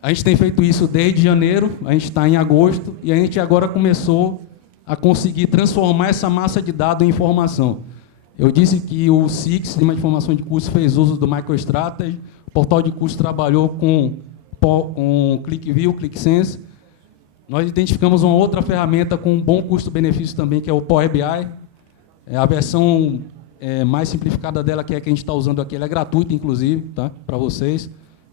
A gente tem feito isso desde janeiro, a gente está em agosto, e a gente agora começou a conseguir transformar essa massa de dados em informação. Eu disse que o SIC, Sistema de Informação de Cursos, fez uso do MicroStrategy, o portal de cursos trabalhou com ClickView, ClickSense. Nós identificamos uma outra ferramenta com um bom custo-benefício também, que é o Power BI. A versão mais simplificada dela, que é a que a gente está usando aqui, ela é gratuita, inclusive, tá? Para vocês.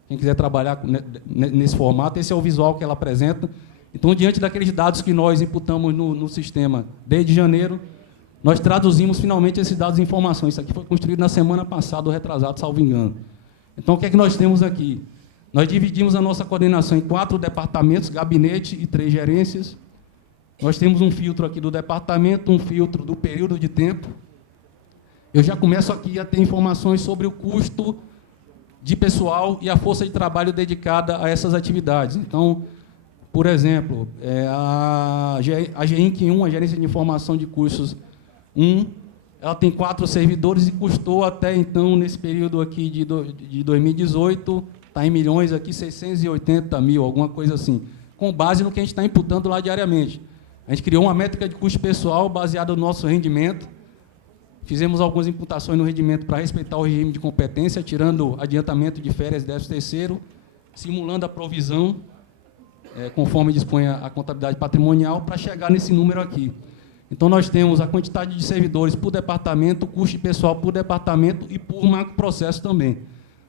Quem quiser trabalhar nesse formato, esse é o visual que ela apresenta. Então, diante daqueles dados que nós imputamos no sistema desde janeiro, nós traduzimos finalmente esses dados em informação. Isso aqui foi construído na semana passada, ou retrasado, salvo engano. Então, o que é que nós temos aqui? Nós dividimos a nossa coordenação em 4 departamentos, gabinete e 3 gerências. Nós temos um filtro aqui do departamento, um filtro do período de tempo. Eu já começo aqui a ter informações sobre o custo de pessoal e a força de trabalho dedicada a essas atividades. Então, por exemplo, a GEINC 1, a Gerência de Informação de Cursos 1, ela tem 4 servidores e custou até então, nesse período aqui de 2018, está em milhões aqui, 680 mil, alguma coisa assim, com base no que a gente está imputando lá diariamente. A gente criou uma métrica de custo pessoal baseada no nosso rendimento. Fizemos algumas imputações no rendimento para respeitar o regime de competência, tirando adiantamento de férias e 13º, simulando a provisão, conforme dispõe a contabilidade patrimonial, para chegar nesse número aqui. Então, nós temos a quantidade de servidores por departamento, o custo de pessoal por departamento e por macroprocesso também.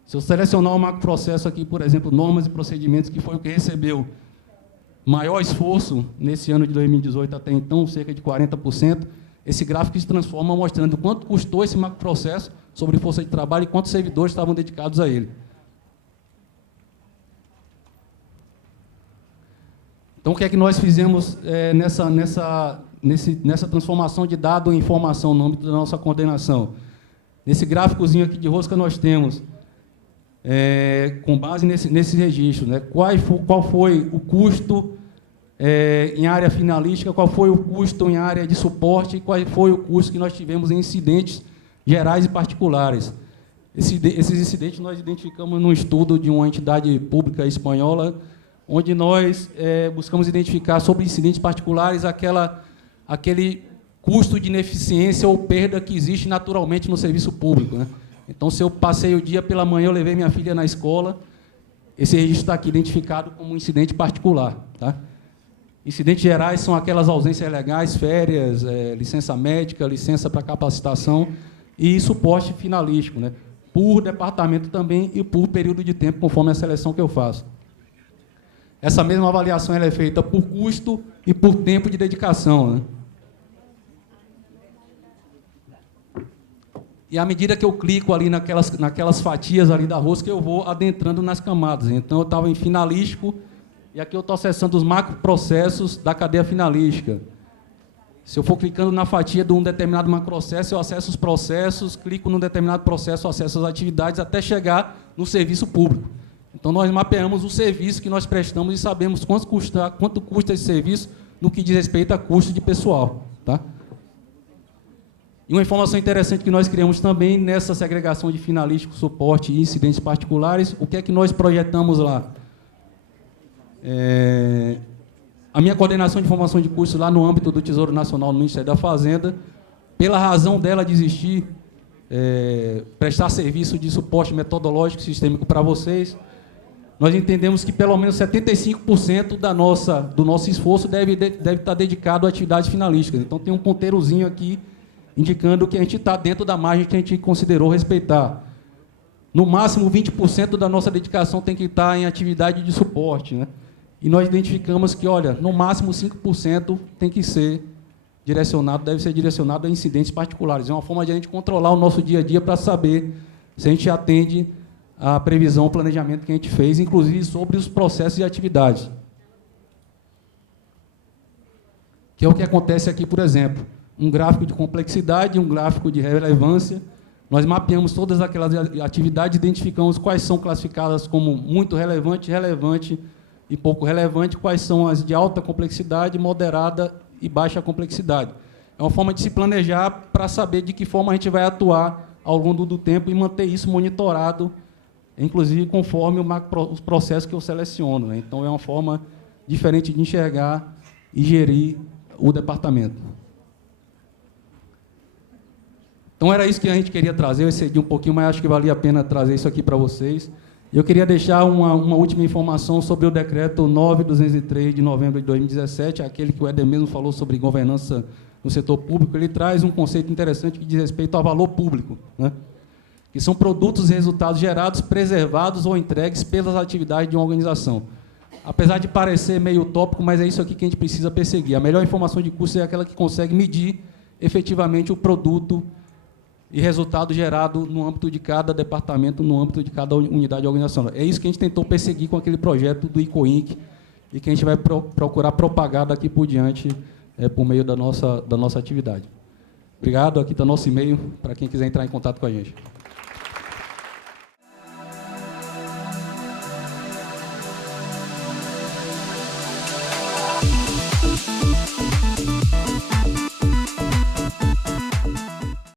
Se eu selecionar o macroprocesso aqui, por exemplo, normas e procedimentos, que foi o que recebeu maior esforço nesse ano de 2018 até então, cerca de 40%, esse gráfico se transforma mostrando quanto custou esse macroprocesso sobre força de trabalho e quantos servidores estavam dedicados a ele. Então, o que é que nós fizemos nessa transformação de dado em informação no âmbito da nossa coordenação? Nesse gráficozinho aqui de rosca, nós temos, com base nesse registro, né, qual foi o custo em área finalística, qual foi o custo em área de suporte e qual foi o custo que nós tivemos em incidentes gerais e particulares. Esses incidentes nós identificamos num estudo de uma entidade pública espanhola, onde nós buscamos identificar sobre incidentes particulares aquele custo de ineficiência ou perda que existe naturalmente no serviço público, né? Então, se eu passei o dia pela manhã, eu levei minha filha na escola, esse registro está aqui identificado como um incidente particular, tá? Incidentes gerais são aquelas ausências legais, férias, licença médica, licença para capacitação e suporte finalístico, né? Por departamento também e por período de tempo, conforme a seleção que eu faço. Essa mesma avaliação ela é feita por custo e por tempo de dedicação, né? E à medida que eu clico ali naquelas fatias ali da rosca, eu vou adentrando nas camadas. Então, eu estava em finalístico, e aqui eu estou acessando os macroprocessos da cadeia finalística. Se eu for clicando na fatia de um determinado macroprocesso, eu acesso os processos, clico num determinado processo, eu acesso as atividades, até chegar no serviço público. Então, nós mapeamos o serviço que nós prestamos e sabemos quanto custa esse serviço no que diz respeito a custo de pessoal, tá? E uma informação interessante que nós criamos também nessa segregação de finalístico, suporte e incidentes particulares, o que é que nós projetamos lá? A minha coordenação de formação de cursos lá no âmbito do Tesouro Nacional, no Ministério da Fazenda, pela razão dela de existir, prestar serviço de suporte metodológico e sistêmico para vocês, nós entendemos que pelo menos 75% do nosso esforço deve estar dedicado a atividades finalísticas. Então, tem um ponteirozinho aqui indicando que a gente está dentro da margem que a gente considerou respeitar. No máximo, 20% da nossa dedicação tem que estar em atividade de suporte, né? E nós identificamos que, olha, no máximo 5% tem que ser direcionado, deve ser direcionado a incidentes particulares. É uma forma de a gente controlar o nosso dia a dia para saber se a gente atende à previsão, o planejamento que a gente fez, inclusive sobre os processos e atividades. Que é o que acontece aqui, por exemplo. Um gráfico de complexidade, um gráfico de relevância. Nós mapeamos todas aquelas atividades, identificamos quais são classificadas como muito relevante, relevante e pouco relevante, quais são as de alta complexidade, moderada e baixa complexidade. É uma forma de se planejar para saber de que forma a gente vai atuar ao longo do tempo e manter isso monitorado inclusive conforme os processos que eu seleciono, né? Então, é uma forma diferente de enxergar e gerir o departamento. Então, era isso que a gente queria trazer. Eu excedi um pouquinho, mas acho que valia a pena trazer isso aqui para vocês. Eu queria deixar uma última informação sobre o decreto 9.203, de novembro de 2017, aquele que o Éder mesmo falou sobre governança no setor público. Ele traz um conceito interessante que diz respeito ao valor público, né? Que são produtos e resultados gerados, preservados ou entregues pelas atividades de uma organização. Apesar de parecer meio utópico, mas é isso aqui que a gente precisa perseguir. A melhor informação de custo é aquela que consegue medir efetivamente o produto e resultado gerado no âmbito de cada departamento, no âmbito de cada unidade organizacional. É isso que a gente tentou perseguir com aquele projeto do ICOINC e que a gente vai procurar propagar daqui por diante, por meio da nossa atividade. Obrigado, aqui está nosso e-mail, para quem quiser entrar em contato com a gente.